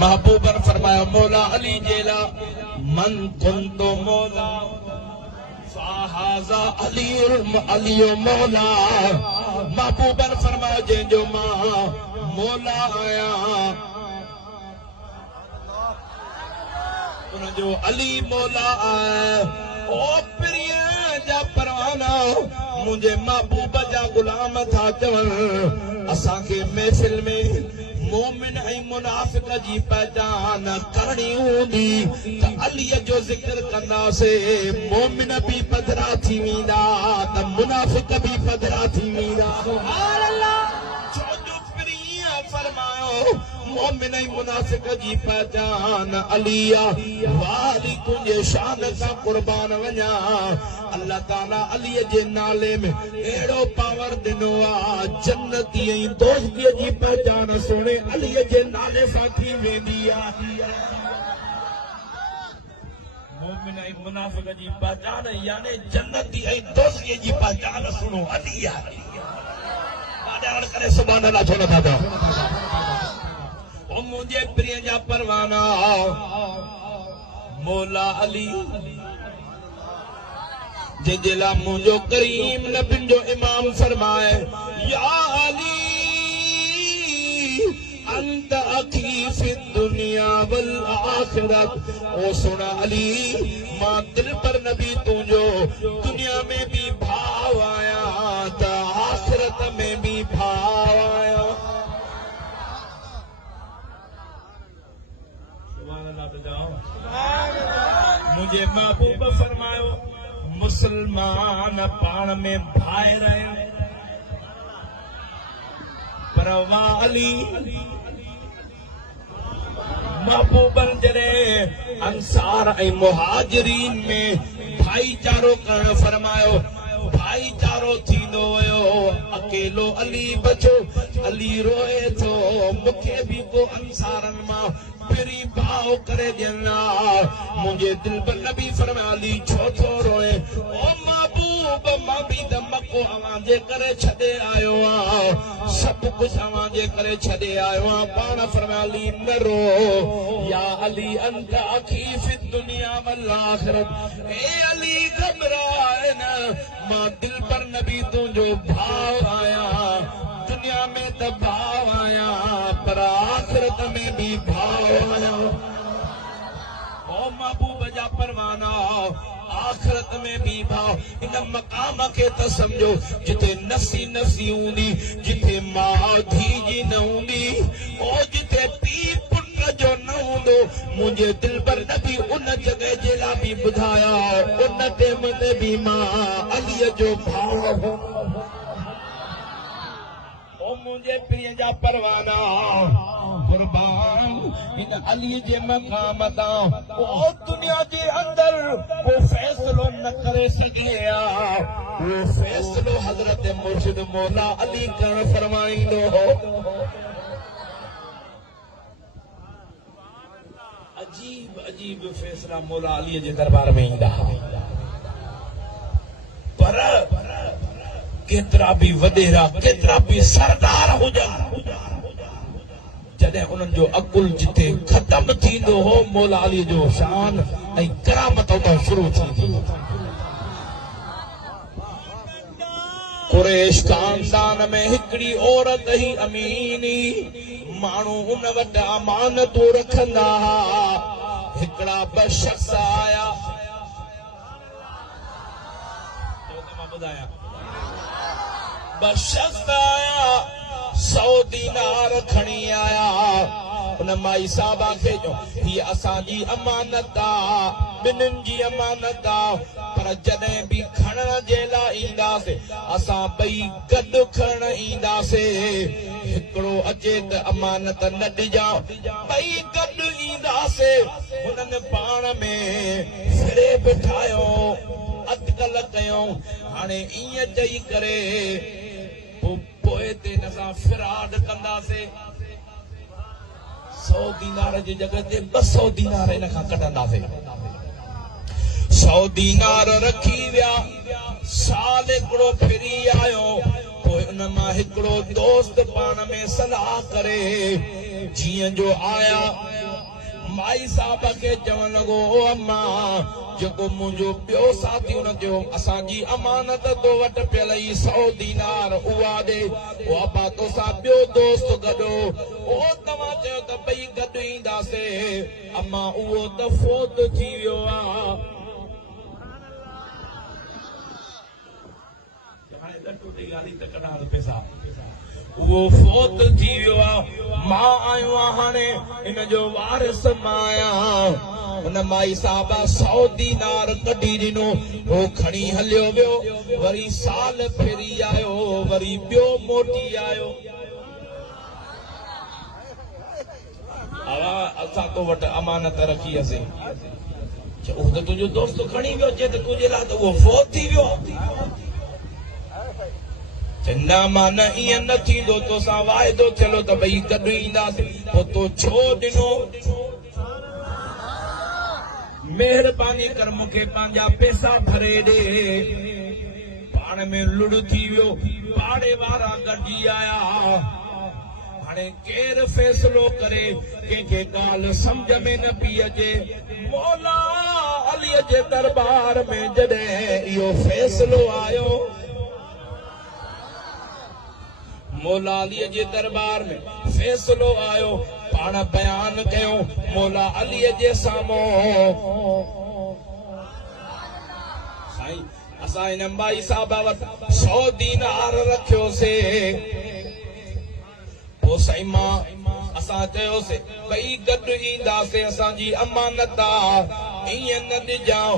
महबूबन फरमाया मौला अली जेला मन कुंतो मौला फाहाजा अलियो मौला। महबूबन फरमाया जंहिंजो मां मौला आया उनजो अली मौला आया। ओ प्रिय जा परवाना मुझे महबूब जा गुलाम था चवन। असांखे महफिल में मोमिन ऐं मुनाफिक जी पहचान करणी हूंदी त अलीअ जो ज़िक्र कंदासीं। मोमिन बि पधरा थी वेंदा त मुनाफिक बि पधरा थी वेंदा। छो जो प्रिय फरमायो मोमिन ऐं मुनाफिक जी पहचान अली आहे। वाली तुंहिंजे शान सां कुर्बान वञा। अल्लाह ताला अलीअ जे नाले में अहिड़ो पावर ॾिनो आहे जन्नती ऐं दोस्तीअ जी पहचान सुहिणे अलीअ जे नाले सां थी वेंदी आहे। मोमिन ऐं मुनाफिक जी पहचान यानी जन्नती ऐं दोस्तीअ जी पहचान सुहिणो अली आहे। करे सुभान अल्लाह छो नथा चओ। ओ मुंहिंजे प्रिय जा परवाना मौला अली जंहिंजे लाइ मुंहिंजो करीम नबियुनि जो इमाम फरमाए या अली अंत अखी फी दुनिया वल आखिरत। ओ सुना अली मां दिल पर नबी तुंहिंजो दुनिया में भी भाव आया त आखिरत में भी भाव आया। मुझे महबूब फरमायो मुसलमान पाण में भाई रहे पर वाह अली महबूबन जॾहिं अंसार ऐं मुहाजिरीन में भाईचारो करण फरमायो भाईचारो थींदो वियो। अकेलो अली बचो अली रोए थो मूंखे बि को अंसारनि मां पिरी भाव करे ॾियणा। मुंहिंजे दिल पर नबी फरमाया अली छो थो रोए। ओ महबूब मां बि त मको अवां जे करे छॾे आयो आहियां सभु कुझु अवां जे करे छॾे आयो आहियां। पाण फरमाया अली न रो या अली अंत अखी फी दुनिया वल आखिरत। ए अली घबराए न मां दिल पर नबी तुंहिंजो भाव आया। दुनिया में त भाव आया पर आखिरत में भी भाव आया। ओ महबूब जा परवाना आखिरत में भी भाव। इन मकाम खे त समझो जिथे नफ़सी नफ़सी हूंदी जिथे मां धी जी न हूंदी ओ जिथे पीउ पुट जो न हूंदो। मुंहिंजे दिल पर नबी उन जॻह जे लाइ बि ॿुधाया उन टेम ते बि मां अलीअ जो भाव। ओ मुंहिंजे प्रिय जा परवाना कुर्बान इन अली जे मक़ाम तां ओ दुनिया जे अंदर वो फैसलो न करे सघे आ। वो फैसलो हज़रत मुर्शिद मौला अली करण फरमाईंदो हो। अजीब अजीब फैसला मौला अली जे दरबार में ईंदा पर केतिरा भी वडेरा केतिरा भी सरदार हुजनि जॾहिं उन्हनि जो अकुल जिथे ख़त्म थींदो हो मौला अली जो शान ऐं करामत उतां शुरू थींदी। कुरैश खानदान में हिकिड़ी औरत ही अमीनी माण्हू उन वटि अमानतूं रखंदा हुआ। हिकिड़ा ॿ शख़्स आया मां ॿुधायां ॿ शख़्स आया 100 दीनार खणी आया। उन माई साहबा खे चयो हीअ असांजी अमानत आहे ॿिन्हिनि जी अमानत आहे पर जॾहिं बि खणण जे लाइ ईंदासीं असां ॿई गॾु खणण ईंदासीं। हिकिड़ो अचे त अमानत न ॾिजां ॿई गॾु ईंदासीं। हुननि पाण में फिरेब ठाहियो अटकल कयूं। हाणे ईअं चई करे पोइ ते असां फिराड कंदासीं 100 दीनार जी जॻह ते 200 दीनार इन खां कढंदासीं। 100 दीनार रखी विया। साल हिकिड़ो फिरी आयो। पोइ उन मां हिकिड़ो दोस्त पाण में सलाह करे जीअं जो आया माई साहब के चवण लॻो ओ अम्मा जेको मुंहिंजो ॿियो साथी हुन चयो असांजी अमानत तो वटि पियल ई 100 दीनार उहा ॾे ओ अब्बा तोसां ॿियो दोस्त गॾो ओ तव्हां चयो त ॿई गॾु ईंदासीं अम्मा उहो त फोत थी वियो आहे वो फोत थी वियो आहे मां आयो हाणे इन जो वारिस मां आहियां उन माई साहब 100 दीनार कढी ॾिनो हो खणी हलियो वियो वरी साल फेरी आयो वरी ॿियो मोटी आयो असां तो वटि अमानत रखी असीं उहो त तुंहिंजो दोस्त खणी वियो अचे त तुंहिंजे लाइ त उहो फोत थी वियो न मां न ईअं न थींदो तोसां वाइदो थियलो त भई गॾु ईंदासीं पोइ तो छो ॾिनो महिरबानी कर मूंखे पंहिंजा पैसा भरे ॾे पाण में लुड़ थी वियो पाड़े वारा गॾिजी आया हाणे केरु फ़ैसिलो करे कंहिंखे ॻाल्हि सम्झ में न पई अचे मौला अलीअ जे दरबार में जॾहिं इहो फ़ैसिलो आयो मौला अलीअ जे दरबार में फ़ैसिलो आयो पाण बयान कयो मौला अलीअ जे साम्हूं साईं असां हिन माई साहब वटि 100 दीनार रखियोसीं पोइ साईं मां असां चयोसीं ॿई गॾु ईंदासीं असांजी अमानत ईअं न ॾिजां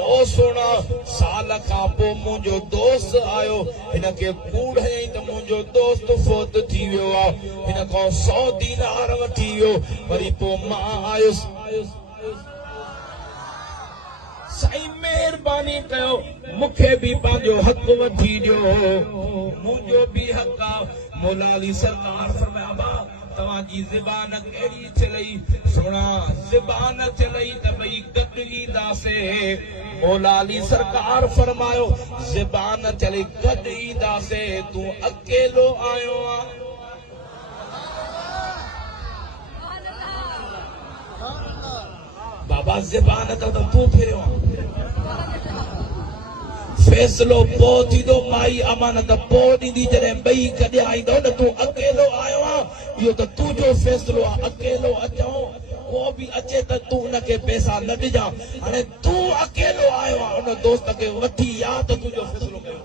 ओ सोना साल खां पोइ मुंहिंजो दोस्त आयो हिनखे कूड़ हयईं त मुंहिंजो दोस्त फोत थी वियो आहे हिन खां 100 दीनार वठी वियो वरी पोइ मां आयुसि साईं महिरबानी कयो मूंखे बि पंहिंजो हक़ वठी ॾियो मुंहिंजो बि हक़ आहे मौला अली सरकार फरमाया तव्हांजी ज़बान कहिड़ी थियलई सोना ज़बान थियलई त भई गॾु ईंदासीं मौला अली सरकार फरमायो ज़बान थियलई गॾु ईंदासीं तूं अकेलो आयो आहे बाबा ज़बान त तूं फिरियो फ़ैसिलो पोइ थींदो माई अमानत पोइ ॾींदी जॾहिं ॿई गॾिया ईंदो न तूं अकेलो आयो आहे इहो त तुंहिंजो फ़ैसिलो आहे अकेलो अचो को बि अचे त तूं उनखे पैसा न ॾिजां हाणे तूं अकेलो आयो आहे उन दोस्त खे वठी या त तुंहिंजो फ़ैसिलो कयो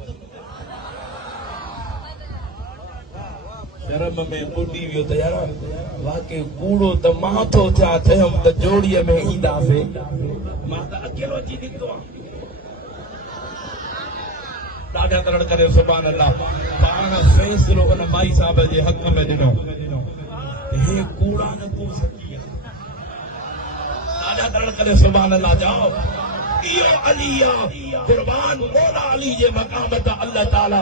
शर्म में ॿुॾी वियो त यार वाकई कूड़ो त मां थो थियां चयुमि त जोड़ीअ में ईंदासीं मां त अकेलो अची निकितो आहे ॾाढा तरण करे सुभान अल्लाह पाण फ़ैसिलो उन माई साहब जे हक़ में ॾिनो हे कूड़ा न तूं सची ॾाढा तरण करे सुभान अल्लाह जाओ इहो अली आहे कुर्बान मौला अली जे मक़ाम ते अल्लाह ताला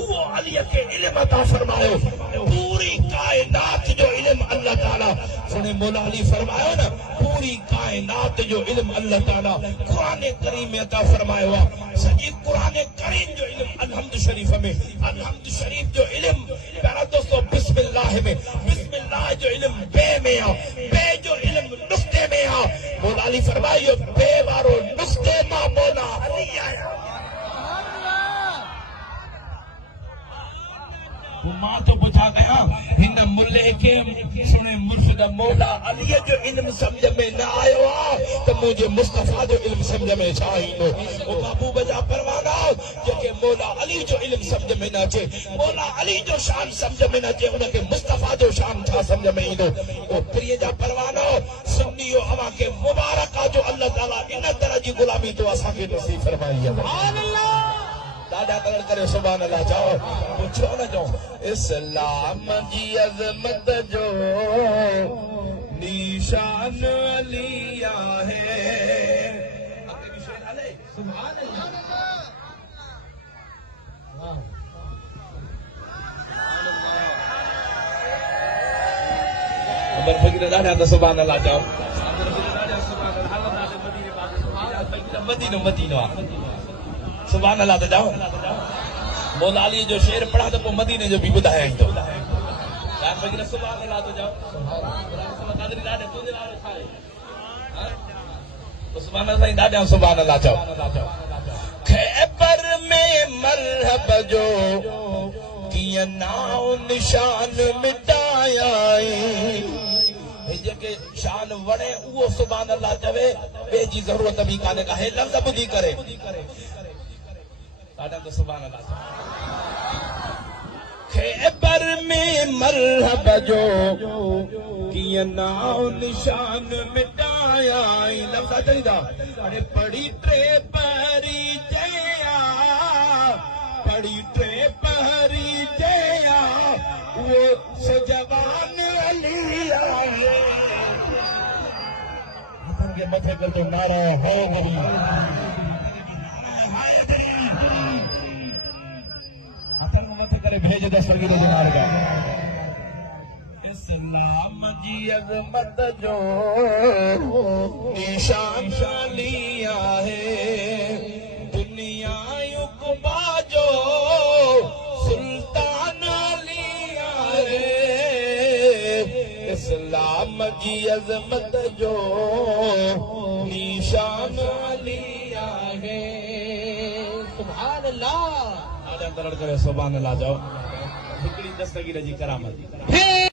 उहो अलीअ खे इल्म अता फरमायो पूरी कायनात जो इल्म अल्लाह ताला सुने मौला अली फरमायो न पूरी कायनात जो इल्म अल्लाह ताला कुरान करीम में अता फरमायो आहे सॼी कुरान करीम जो इल्म अलहम्द शरीफ में अलहम्द शरीफ जो इल्म प्यारा दोस्तों बिस्मिल्लाह में बिस्मिल्लाह जो इल्म बे में आहे बे जो इल्म नुक्ते में आहे मौला अली फरमायो बे वारो नुक्ते मां मौला अली आया मां तो बुझा गया हिन मुल्ले के सुने मुर्शिद मौला अली जो इल्म समझ में न आयो त मुझे मुस्तफा जो इल्म समझ में छा ईंदो ओ महबूब जा परवाना जेके मौला अली जो इल्म समझ में न अचे मौला अली जो शान समझ में न अचे उनके मुस्तफा जो शान छा समझ में ईंदो ओ प्रिय जा परवाना सुन्नियो अवा के मुबारक जो अल्लाह ताला इन तरह जी गुलामी तो असा के नसीब फरमाई है सुभान अल्लाह दादा कलर करे सुभान अल्लाह जाओ पूछो न जाओ इस्लाम जी अजमत जो निशान अलिया है सुभान अल्लाह अमर फकीर दादा तो सुभान अल्लाह जाओ मदीनो मदीनो सुभान अल्लाह तो जाओ मौला अली जो शेर पढ़ा तो पोइ मदीने जो भी ॿुधायां थो सुभान अल्लाह तो जाओ सुभान अल्लाह दादा सुभान अल्लाह चओ खैबर में मरहब जो कीअं नाओ निशान मिटाया जेके शान वणे उहो सुभान अल्लाह चवे ॿिए जी ज़रूरत बि कान्हे का हे लफ़्ज़ ॿुधी करे ॾाढा त सुभान अल्लाह खैबर में मरहब जो कीअं नाओ निशान मिटाया लफ़्ज़ अचनि था अरे पढ़ी टे पहरी चया पढ़ी टे पहरी चया वो जवान अली आहे के मथे कर तो नारा है गरी हथन मथे करे भेज दे संगीत जो नार का इस्लाम जी अज़मत जो निशान लिया है दुनिया युकबा जो सुल्तान लिया है इस्लाम जी अज़मत जो निशान लिया है सुभान अल्लाह आजा दरड़ करे सुभान अल्लाह जाओ हिकड़ी दस्तगीर जी करामत